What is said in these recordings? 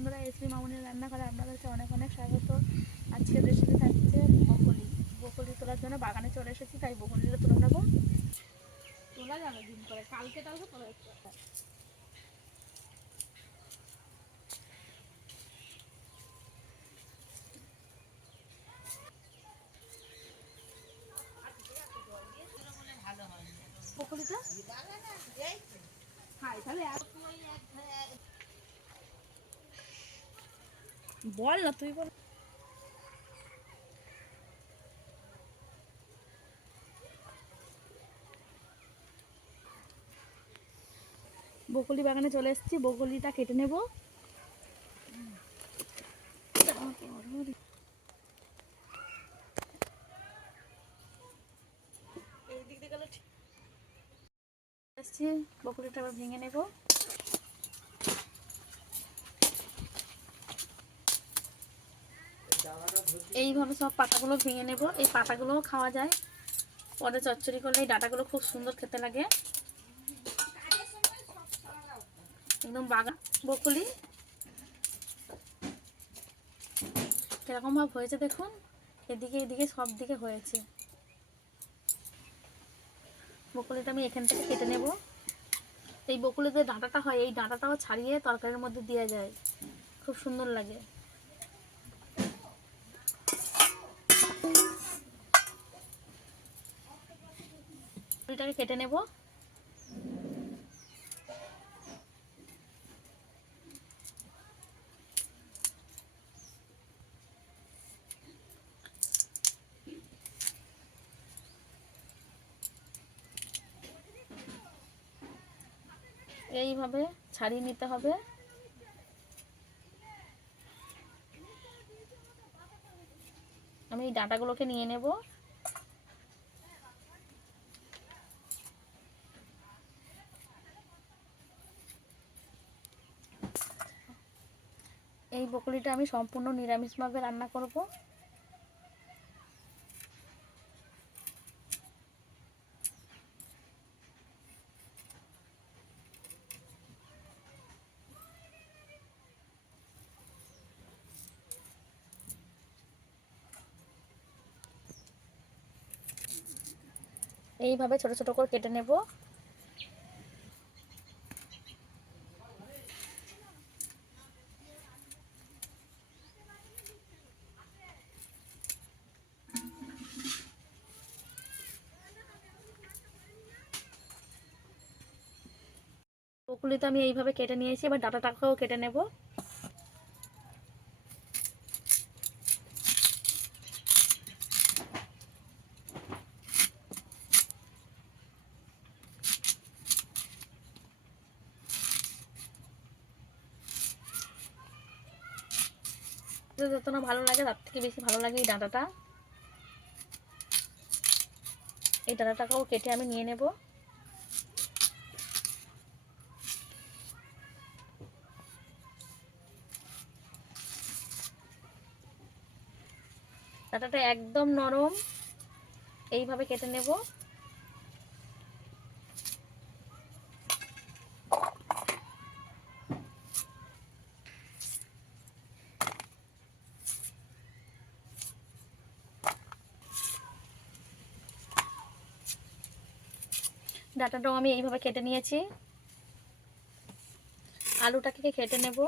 বন্ধুরা এসবি মামুনের রান্না করে আপনাদেরকে অনেক অনেক স্বাগত। আজকের রেসিপি থাকছে বকলি। বকলি তোলার জন্য বাগানে চলে এসেছি, তাই বকলিটা তুলে নেব। তোলা যাবে দিন করে, কালকে টালকে তোলা যাচ্ছে বকলিটা? হ্যাঁ তাহলে বল না তুই বল। বকুলি বাগানে চলে এসেছি বকুলিটা কেটে নেব। বকুলিটা আবার ভেঙে নেব। এইভাবে সব পাতাগুলো ভেঙে নেব। এই পাতাগুলোও খাওয়া যায়। পরে চচ্চড়ি করলে এই ডাটাগুলো খুব সুন্দর খেতে লাগে। একদম বাগান বকুলি। কীরকম ভাব হয়েছে দেখুন, এদিকে এদিকে সব দিকে হয়েছে। বকুলিটা আমি এখান থেকে কেটে নেব। এই বকুলিতে ডাঁটাটা হয়, এই ডাঁটাটাও ছাড়িয়ে তরকারির মধ্যে দেওয়া যায়। খুব সুন্দর লাগে। বকুলিটাকে কেটে নেব। এইভাবে ছাড়িয়ে নিতে হবে। আমি এই ডাঁটাগুলোকে নিয়ে নেব। এই বকুলিটা আমি সম্পূর্ণ নিরামিষভাবে রান্না করব। এইভাবে ছোট ছোট করে কেটে নেব। বকুলি তো আমি এইভাবে কেটে নিয়েছি, এবার ডাটাটাকেও কেটে নেব। যত না ভালো লাগে, তার থেকে বেশি ভালো লাগে এই ডাঁটাটা। এই ডাঁটাটাকেও কেটে আমি নিয়ে নেব। ডাঁটাটা একদম নরম। এইভাবে কেটে নেব। ডাটাটাও আমি এইভাবে কেটে নিয়েছি। আলুটাকে কেটে নেব।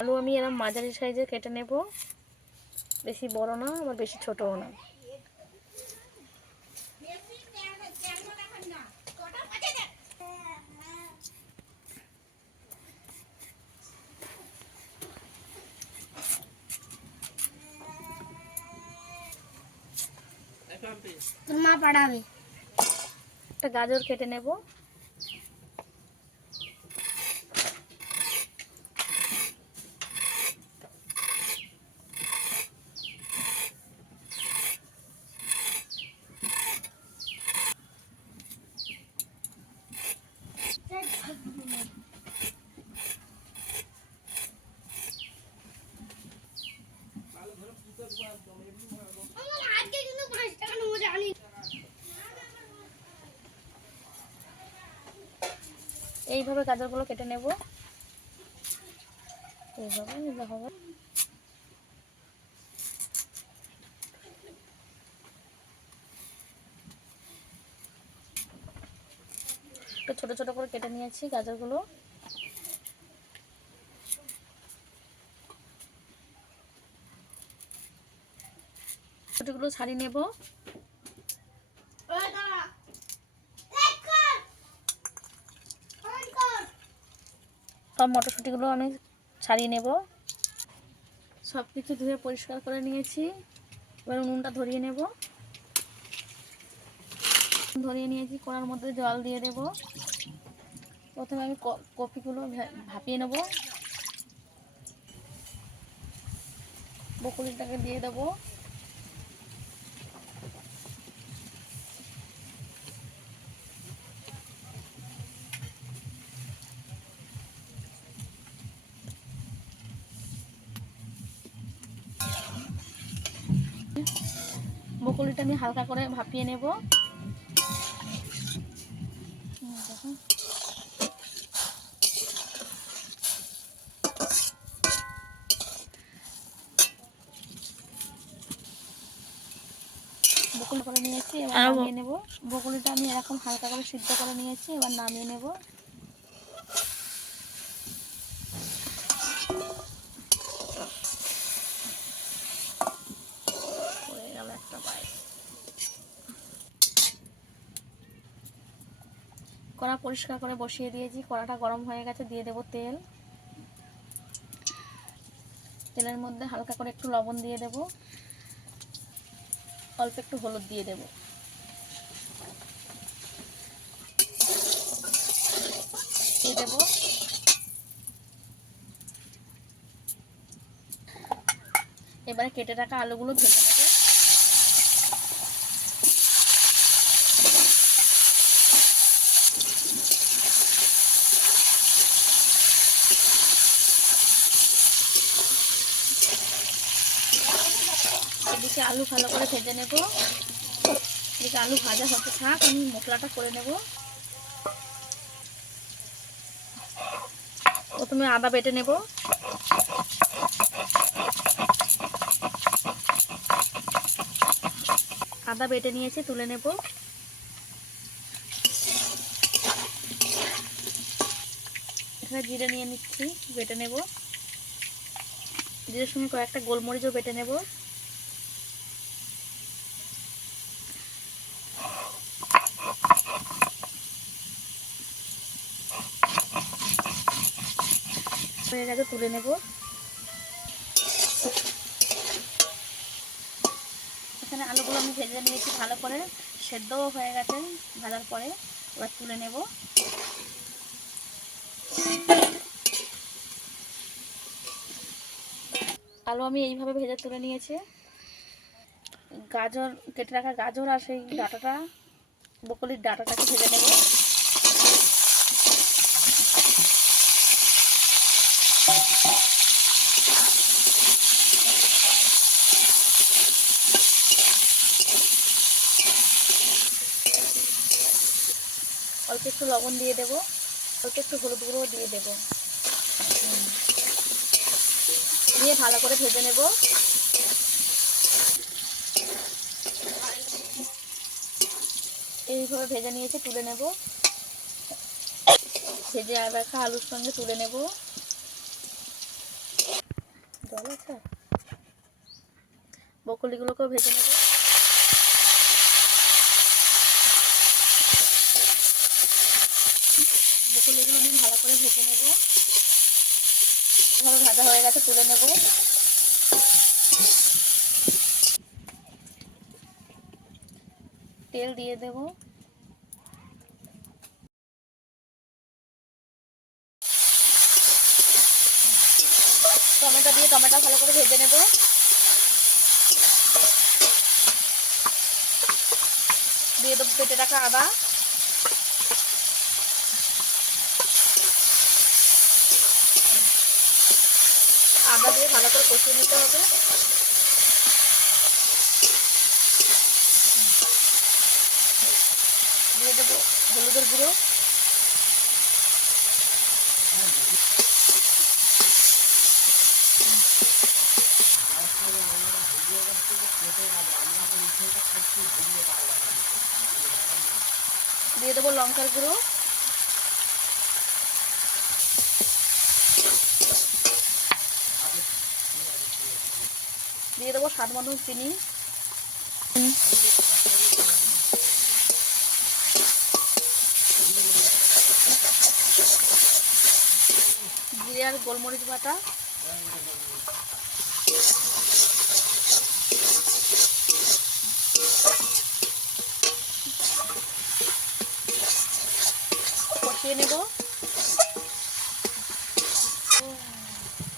আলু আমি এরকম মাঝারি সাইজে কেটে নেব। বেশি বড় না আবার বেশি ছোটও না। তোর মা পাঠাবে একটা গাজর কেটে নেব। এইভাবে গাজরগুলো কেটে নেব। এইভাবে নিলে হবে ছোট ছোট করে কেটে নিয়েছি গাজরগুলো। ছোটগুলো ছাড়িয়ে নেব ওই দাঁড়া এক কর অন কর সব মটরশুঁটিগুলো আমি ছাড়িয়ে নেব। সব কিছু ধুয়ে পরিষ্কার করে নিয়েছি। এবার উনুনটা ধরিয়ে নেব। ধরিয়ে নিয়েছি, কড়ার মধ্যে জল দিয়ে দেব। প্রথমে আমি কপিগুলো ভাপিয়ে নেব। বকুলিটাকে দিয়ে দেবো। আমি হালকা করে ভাপিয়ে নেব। বকুল করে নিয়েছি এবার নামিয়ে নেব। বকুলিটা আমি এরকম হালকা করে সিদ্ধ করে নিয়েছি এবার নামিয়ে নেব। কড়া পরিষ্কার করে বসিয়ে দিয়েছি। কড়াটা গরম হয়ে গেছে, দিয়ে দেব তেল। তেলের মধ্যে হালকা করে একটু লবণ দিয়ে দেব। অল্প একটু হলুদ দিয়ে দেব। দিয়ে দেব এবারে কেটে রাখা আলুগুলো ভেজে নেব। এদিকে আলু ভালো করে ভেজে নেব। এদিকে আলু ভাজা হতে থাক, আমি মশলাটা করে নেব। প্রথমে আদা বেটে নেব। আদা বেটে নিয়েছি, তুলে নেব। এখানে জিরে নিয়ে নিচ্ছি, বেটে নেব। জিরের সঙ্গে কয়েকটা গোলমরিচও বেটে নেব। হয়ে গেছে, তুলে নেব। এখানে আলুগুলো আমি ভেজে নিয়েছি ভালো করে, সেদ্ধও হয়ে গেছে ভাজার পরে, এবার তুলে নেব। আলু আমি এইভাবে ভেজে তুলে নিয়েছি। গাজর, কেটে রাখা গাজর আর সেই ডাটাটা, বকলির ডাটাটাকে ভেজে নেব। একটু লবণ দিয়ে দেব অল্প একটু হলুদ গুঁড়ো দিয়ে দেব। দিয়ে ভালো করে ভেজে নেব। এইভাবে ভেজে নিয়েছি, তুলে নেব। ভেজে আর রাখা আলুর সঙ্গে তুলে নেব। জল আছে? বকলিগুলোকেও ভেজে নেব বকলিগুলো আমি ভালো করে ভেজে নেব ভালো ভাজা হয়ে গেছে তুলে নেব। তেল দিয়ে দেব। টমেটো দিয়ে টমেটো ভালো করে ভেজে নেব। দিয়ে দেবো পেটে রাখা আদা। আদা দিয়ে ভালো করে কষিয়ে নিতে হবে। দিয়ে দেবো হলুদের গুঁড়ো। দিয়ে দেবো লঙ্কার গুঁড়ো। দিয়ে দেবো স্বাদ মতন চিনি। জিরে আর গোলমরিচ বাটা।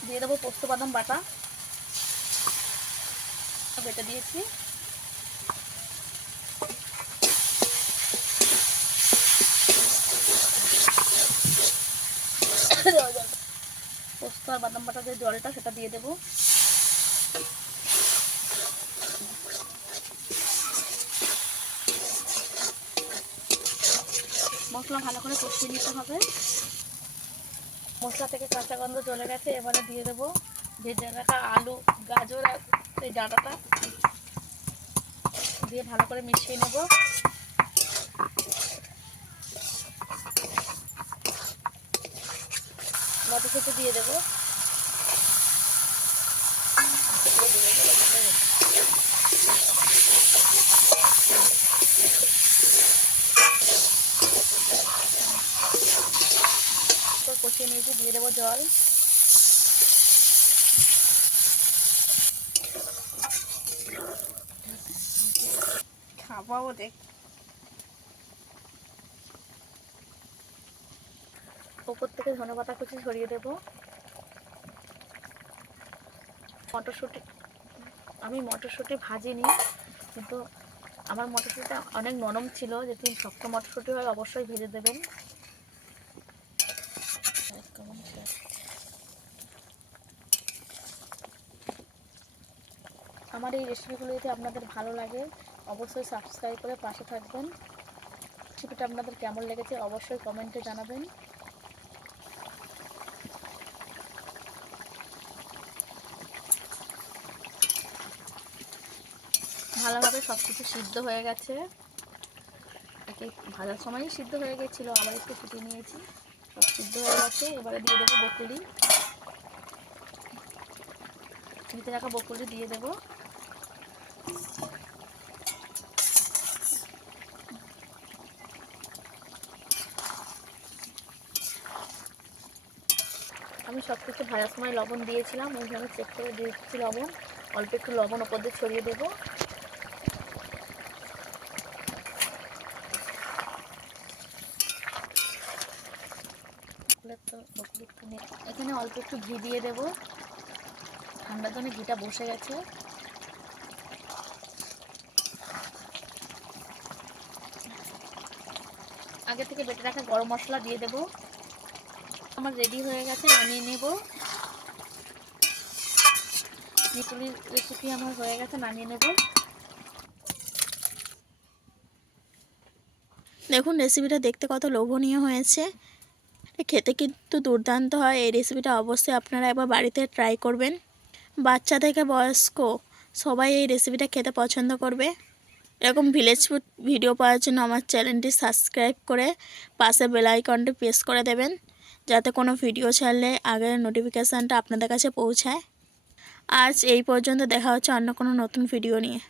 দিয়ে দেবো পোস্ত বাদাম বাটা। বেটে দিয়েছি। পোস্ত আর বাদাম বাটা যে জলটা, সেটা দিয়ে দেবো। মশলা ভালো করে কষিয়ে নিতে হবে। মশলা থেকে কাঁচা গন্ধ চলে গেছে, এবারে দিয়ে দেবো। ভেজে রাখা আলু, গাজর আর এই ডাঁটাটা দিয়ে ভালো করে মিশিয়ে নেব। মতো খেতে দিয়ে দেবো। কষিয়ে নিয়েছি দিয়ে দেবো জল। খাবাও দেখ। ওপর থেকে ধনে পাতা কুচি ছড়িয়ে দেবো। মটরশুঁটি আমি মটরশুঁটি ভাজিনি, কিন্তু আমার মটরশুঁটিটা অনেক নরম ছিল যদি শক্ত মটরশুঁটি হয় অবশ্যই ভেজে দেবেন। আমার এই রেসিপিগুলো যদি আপনাদের ভালো লাগে অবশ্যই সাবস্ক্রাইব করে পাশে থাকবেন। রেসিপিটা আপনাদের কেমন লেগেছে অবশ্যই কমেন্টে জানাবেন। ভালোভাবে সব কিছু সিদ্ধ হয়ে গেছে। একে ভাজার সময়ই সিদ্ধ হয়ে গেছিল, আবার একটু ফুটিয়ে নিয়েছি। সব সিদ্ধ হয়ে গেছে, এবারে দিয়ে দেবো বকুলি। ভিতরে রাখা বকুলি দিয়ে দেবো। সব কিছু ভাজার সময় লবণ দিয়েছিলাম, ওই জন্য চেক করে দিয়েছি লবণ। অল্প একটু লবণ ওপর দিয়ে ছড়িয়ে দেবো। এখানে অল্প একটু ঘি দিয়ে দেবো। ঠান্ডার জন্য ঘিটা বসে গেছে। আগে থেকে বেটে রাখা গরম মশলা দিয়ে দেবো। আমার রেডি হয়ে গেছে, নামিয়ে নেব। নিকুলির রেসিপি আমার হয়ে গেছে, নামিয়ে নেব। দেখুন রেসিপিটা দেখতে কত লোভনীয় হয়েছে। খেতে কিন্তু দুর্দান্ত হয়। এই রেসিপিটা অবশ্যই আপনারা একবার বাড়িতে ট্রাই করবেন। বাচ্চা থেকে বয়স্ক, সবাই এই রেসিপিটা খেতে পছন্দ করবে। এরকম ভিলেজ ফুড ভিডিও পাওয়ার জন্য আমার চ্যানেলটি সাবস্ক্রাইব করে পাশে বেল আইকনটি প্রেস করে দেবেন। যাতে কোনো ভিডিও ছাড়লে আগের নোটিফিকেশানটা আপনাদের কাছে পৌঁছায়। আজ এই পর্যন্ত দেখা হচ্ছে অন্য কোনো নতুন ভিডিও নিয়ে।